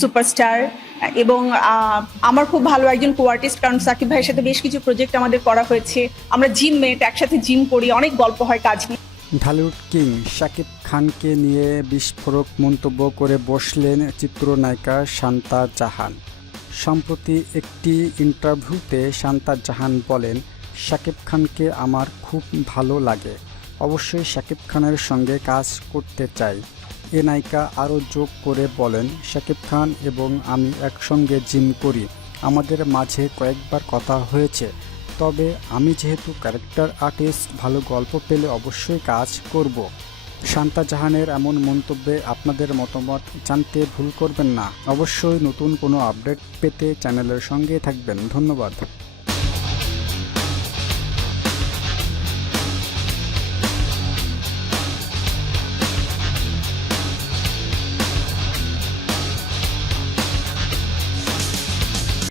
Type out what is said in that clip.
Superstar, এবং আমার খুব ভালো একজন কো আর্টিস্ট কারণ সাকিব ভাইয়ের সাথে বেশ কিছু প্রজেক্ট আমাদের করা হয়েছে। আমরা জিম মেট একসাথে জিম করি, অনেক গল্প হয় কাজ নিয়ে। ঢালিউড কিং শাকিব খানকে নিয়ে বিস্ফোরক মন্তব্য করে বসলেন চিত্রনায়িকা শান্তা জাহান। সম্প্রতি একটি ইন্টারভিউতে শান্তা জাহান বলেন শাকিব খানকে আমার খুব ভালো লাগে। অবশ্যই শাকিব খানের সঙ্গে কাজ করতে চাই। এ নায়িকা আরও যোগ করে বলেন, শাকিব খান এবং আমি একসঙ্গে জিম করি। আমাদের মাঝে কয়েকবার কথা হয়েছে। তবে আমি যেহেতু ক্যারেক্টার আর্টিস্ট, ভালো গল্প পেলে অবশ্যই কাজ করব। শান্তা জাহানের এমন মন্তব্যে আপনাদের মতামত জানতে ভুল করবেন না। অবশ্যই নতুন কোনো আপডেট পেতে চ্যানেলের সঙ্গে থাকবেন। ধন্যবাদ।